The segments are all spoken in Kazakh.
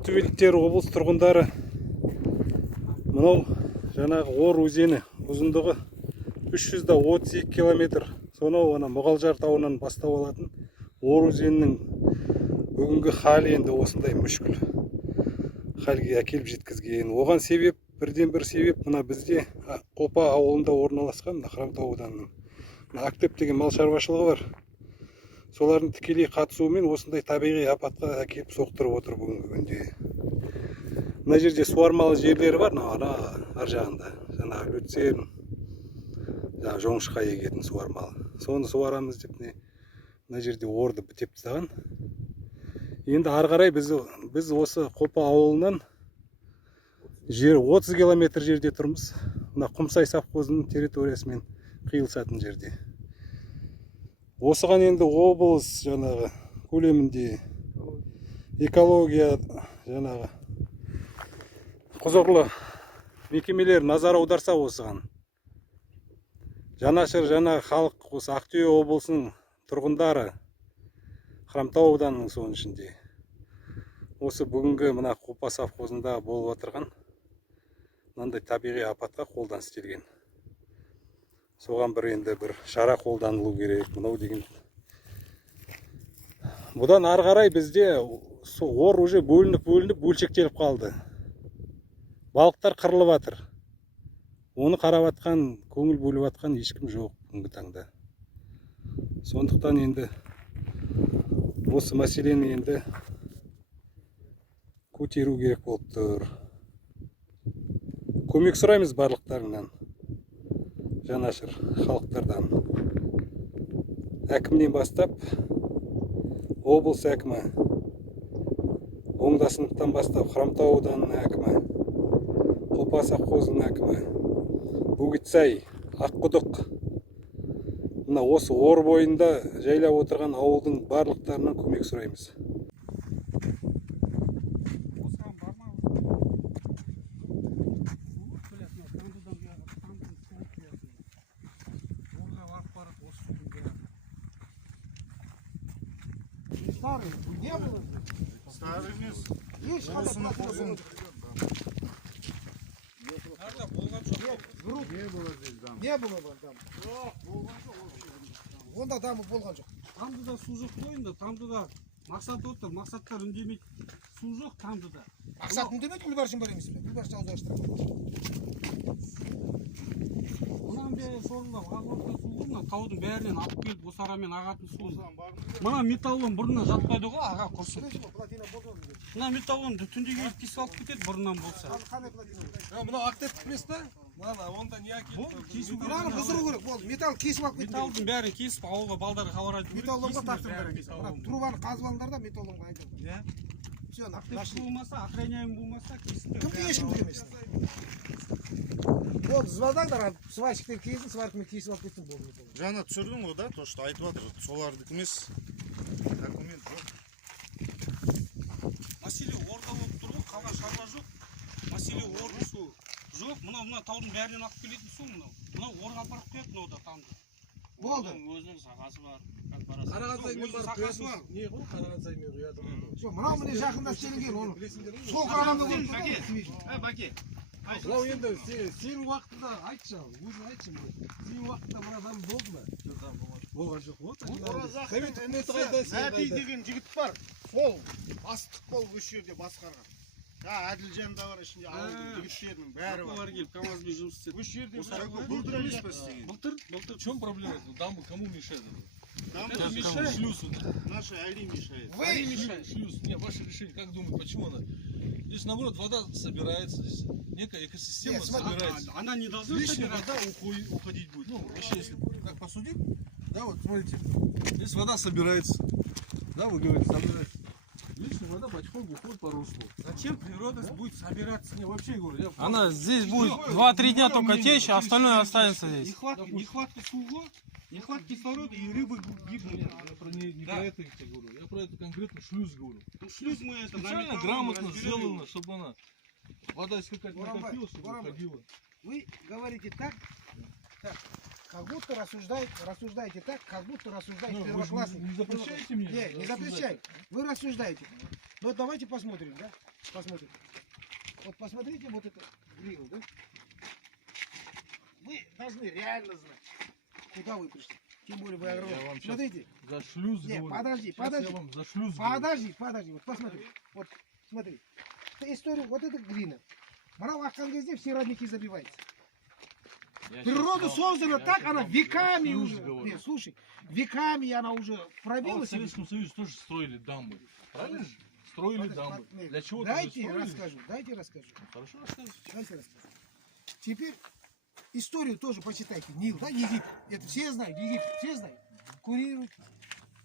Ақтөбеліктер, облыс тұрғындары, мынау жаңағы Ор өзені ұзындығы 332 километр. Сонау ана Мұғалжар тауынан бастау алатын Ор өзенінің бүгінгі халі енді осындай мүшкіл халге әкеліп жеткізген. Оған себеп, бірден бір себеп, мына бізде Қопа ауылында орналасқан Хромтау ауданының Актеп деген мал шаруашылығы бар. Солардың тікелей қатысуымен осындай табиғи апатқа әкеліп соқтырып отыр бүгінгі күнде. Мына жерде суармалы жерлері бар, ана ар жағында. Жаңағы Люцерн, жоңышқа егетін суармалы. Соны суарамыз деп мына жерде орды бітеп тастаған. Енді ары қарай біз осы Қопа ауылынан 30 километр жерде тұрмыз. Мына Құмсай совхозының территориясымен қиылысатын жерде. Осыған енді облыс жаңағы көлемінде экология жаңағы құзырлы мекемелер назар аударса осыған. Жанашыр жаңағы халық осы Ақтөбе облысының тұрғындары, Хромтау ауданының соның ішінде. Осы бүгінгі мына Қопа совхозында болып отырған мынандай табиғи апатқа қолдан істелген. Соған енді бір шара қолданылу керек, мынау деген. Бұдан ары қарай бізде ор уже бөлініп бөлшектеліп қалды. Балықтар қырылып жатыр. Оны қарап атқан, көңіл бөліп атқан ешкім жоқ бүгінгі таңда. Сондықтан енді осы мәселені енді көтеру керек болып тұр. Көмек сұраймыз барлықтарынан. Жанашыр халықтардан, әкімнен бастап, облыс әкімі, Оңдасыновтан бастап, Хромтау ауданының әкімі, Қопа совхозының әкімі, Бөгетсай, Аққұдық, мына осы ор бойында жайлап отырған ауылдың барлықтарынан көмек сұраймыз. Старый, не было? Старый емес. Осыны қорсын. Не было здесь дам? Не было дам. Жоқ, болған жоқ. Онда дамы болған жоқ. Тамдыда су жоқ қой енді, тамдыда мақсат отыр, мақсаттар үндемейді. Су жоқ тамдыда. Мақсат үндемейді, Гүлбаршын бар емес пе? Гүлбаршын ауыз аштырады. Мұнан бері сорылап, ағылықта су ғой, мына таудың бәрінен алып келіп, осы арамен ағатын су. Мына металлон бұрыннан жатпайды ғой, аға құрсын. Мына металлон түнде келіп кесіп алып кетеді бұрыннан болса. Мына Актеп білесіз ба? Онда не әкеліп? Мынаны бұзыру керек, болды. Металл кесіп алып кетті. Металлдың бәрін кесіп, ауылға балдарға хабарлайды. Металлонға тақтырым керек. Трубаны қазып алыңдар да металлонға айтыңдар. Иә. Все, Актеп болмаса, охраняем болмаса, кесіп. кімге ешкім демесін. Болды, звондаңдар, сварщиктер кезін, сваркімен кесіп алып кеттің болды металлон. Жаңа түсірдің ғой да, то что айтып жатыр, солардікі емес. Документ жоқ. Мәселе орда болып тұр ғой, қалған шаруа жоқ. Мәселе орда су жоқ. Мына таудың бәрінен алып келетін су мынау. Мынау орға апарып қояды мынау да тамды. Болды. Өзінің сағасы бар. Қараған саймен бар. Не ғой, қараған саймен ұяды. Мынау міне жақында істелінген оны. Сол қарағанда оны. Бәке. Мынау енді сенің уақытында айтшы, өзің айтшы. Сенің уақытында мына адам болды ма? Болған жоқ. Вот. Совет үкіметі қайда, сен Мәти қайда? деген жігіт бар. Сол бастық болып осы жерде басқарған. Әділжан да бар ішінде, ауылдың жігіттерінің бәрі бар. Олар келіп КамАЗбен жұмыс істеді. Осы жерде былтыр емес па істеген? Былтыр. В чем проблема? Дамба кому мешает? Дамба Кому мешает? шлюз. Наши Али мешает. Вы Шлюз. Не, ваше решение, как думаете, почему она? Здесь, наоборот, вода собирается, здесь некая экосистема Нет, смотри, собирается. Она не должна Лишняя собираться. вода уходить будет. Ну, вообще, если как посудить, да, вот смотрите, здесь вода собирается. Да, вы говорите, собирается. Лишняя вода потихоньку уходит по руслу. Зачем природа будет собираться? Не, вообще говорю, я... Она здесь будет 2-3 дня только течь, а остальное останется здесь. Нехватка сува, нехватка кислорода и рыбы гибнут. Я про не про это я тебе говорю, я про это конкретно шлюз говорю. Шлюз мы это Специально грамотно сделано, чтобы она вода если какая-то накопилась, чтобы уходила. Вы говорите так, как будто рассуждаете так, как будто рассуждаете Ну, вы же первоклассник. не запрещаете мне? Не запрещайте. Вы рассуждаете. Ну давайте посмотрим, да? Посмотрим. Вот посмотрите вот это гриву, да? Вы должны реально знать, куда вы пришли. Тем более вы агроном. Смотрите. За шлюз Не, говорю. подожди, Сейчас подожди. я вам за шлюз говорю. Подожди, вот посмотри. Вот смотри. Это история, вот эта глина. Морал Ахтангезде все родники забиваются. Природа создана так, она веками уже. Не, слушай, веками она уже А вот в пробилась. Советском Союзе тоже строили дамбы. Правильно? Строили дамбы. Для чего Дайте строили? расскажу. Хорошо, расскажите. Дайте расскажу. Теперь историю тоже почитайте. Нил, да, Египет. Это все знают, Египет, все знают. Курируют.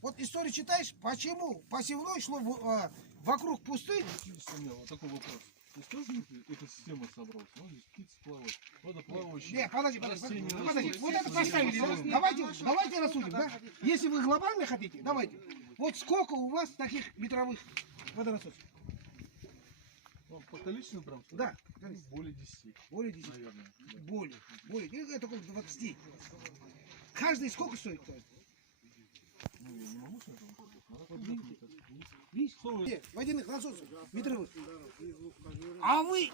Вот историю читаешь, почему посевной шло вокруг пустыни. Вот такой вопрос. Здесь тоже экосистема собралась. Вот здесь птицы плавают. Водоплавающие. Не, подожди. растения Вот растут. это поставили. Да? Давайте рассудим, да? Если вы глобально хотите, давайте. Вот сколько у вас таких ветровых водонасосов? Ну, по количеству прям? Да. Более 10. Более 10. Наверное. Да. Более. Это около 20. Каждый сколько стоит? Ну, я не могу с этого сказать. Вот видите? Видите? Водяных насосов, ветровых. А вы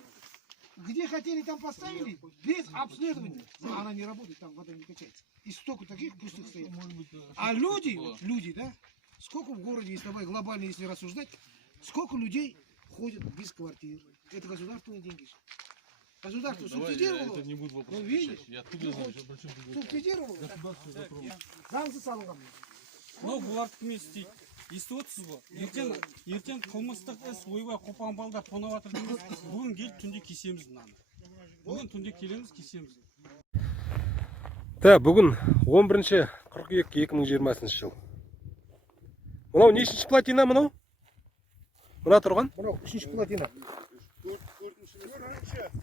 где хотели, там поставили, без обследования. Но она не работает, там вода не качается. И столько таких пустых стоит. Может быть, А люди, да, сколько в городе, если давай глобально, если рассуждать, сколько людей ходят без квартир. Это государственные деньги. Государство субсидировало. это не будет вопрос. Ну, видишь? Я откуда знаю, что причем тут Субсидировало. государство затронуло. Заңсыз салынған. мынау бұлардікі емес дейді естіп отырсыз ғой ертең қылмыстық іс ойбай қопан балдар тонап жатыр дейміз бүгін келіп түнде кесеміз мынаны бүгін түнде келеміз кесеміз. Да, бүгін 11 қыркүйек 2020 жыл. Мынау нешінші плотина мынау? Мына тұрған? Мынау 3-ші плотина.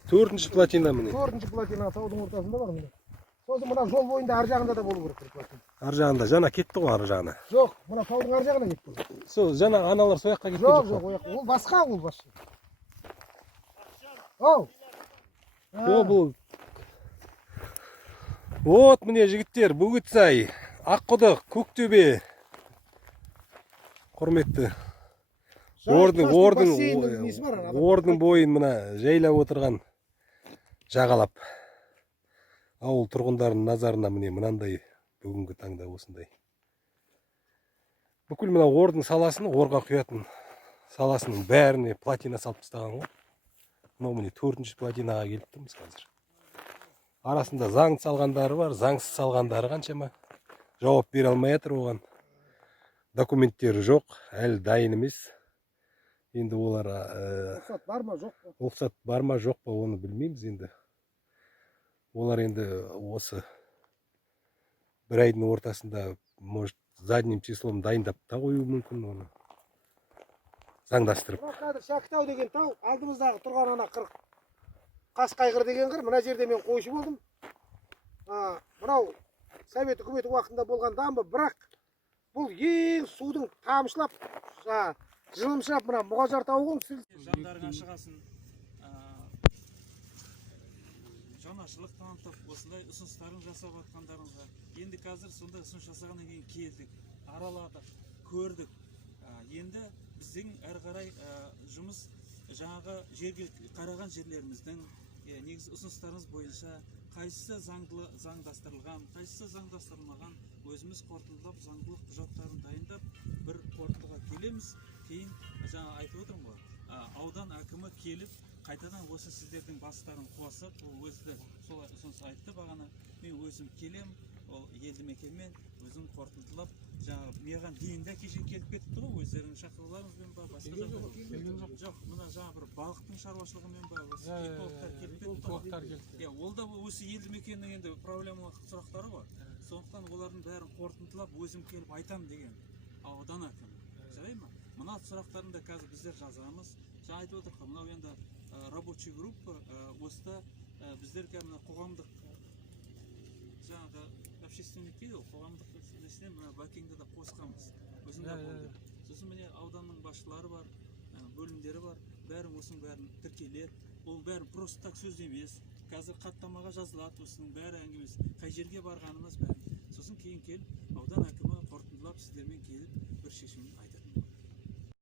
4-ші плотина міне. 4-ші плотина таудың ортасында бар міне. Сосын мына жол бойында ар жағында да болу керек плотина. Ар жағында жана кетті ғой ар жағына. Жоқ, мына таудың ар жағына кетті. Сол жана аналар сол жаққа кеткен Жоқ, жоқ. ояқ. Ол басқа, ол басқа. Оу. О, бұл. Вот міне жігіттер, Бөгетсай, Аққұдық, Көктөбе. Құрметті. Ордың бойын мына жайлап отырған жағалап. Ауыл тұрғындарының назарына міне мынандай бүгінгі таңда осындай. Бүкіл мына ордың саласын, орға құятын саласының бәріне плотина салып тастаған ғой. Мынау міне 4-ші плотинаға келіп тұрмыз қазір. Арасында заң салғандары бар, заңсыз салғандары қаншама. Жауап бере алмай жатыр оған. Документтері жоқ, әлі дайын емес. Енді олар Рұқсат бар ма, жоқ па? рұқсат бар ма, жоқ па, оны білмейміз енді. Олар енді осы бір айдың ортасында, может, задним числом дайындап та қою мүмкін оны. Заңдастырып. Мына қазір Шәкітау деген тау, алдымыздағы тұрған ана Қасқайғыр деген қыр, мына жерде мен қойшы болдым. Мынау Совет үкіметі уақытында болған дамбы, бірақ бұл ең судың тамшылап, жылымшырап мына Мұғажар тауығын жандарыңа шығасын, жанашылық танытып, осындай ұсыныстарын жасап жатқандарыңызға. Енді қазір сондай ұсыныс жасағаннан кейін келдік, араладық, көрдік. Енді біздің әрі қарай жұмыс жаңағы жерге қараған жерлеріміздің негізі ұсыныстарымыз бойынша қайсысы заңдастырылған, қайсысы заңдастырылмаған өзіміз қорытындылап, заңдылық құжаттарын дайындап, бір қорытындыға келеміз. Кейін жаңа айтып отырмын ғой, аудан әкімі келіп, қайтадан осы сіздердің бастарын қосып, ол өзі солай ұсыныс айтты бағана. Мен өзім келем, ол елді мекенмен өзім қорытындылап, жаңа маған дейін де кеше келіп кетті ғой, өздерінің шақыруларыңызбен ба, басқа жоқ, мына жаңа бір балықтың шаруашылығымен ба, осы экологтар келіп кетті. Ол да осы елді мекеннің енді проблемалық сұрақтары бар. Сондықтан олардың бәрін қорытындылап, өзім келіп айтам деген аудан әкімі. Жарай ма? Мына сұрақтарында қазір біздер жазамыз. Жаңа айтып отырық, мынау енді рабочий группа, осыда біздерге мына қоғамдық жаңағы общественник дейді, қоғамдық несіне мына бәкеңді де қосқанбыз. Өзінде болды. Сосын міне ауданның басшылары бар, бөлімдері бар, бәрін осының бәрін тіркеледі. Ол бәрін просто так сөз емес. Қазір хаттамаға жазылады, осының бәрі әңгімесі. Қай жерге барғанымыз бәрі. Сосын кейін келіп, аудан әкімі қорытындылап, сіздермен келіп бір шешімін айтады.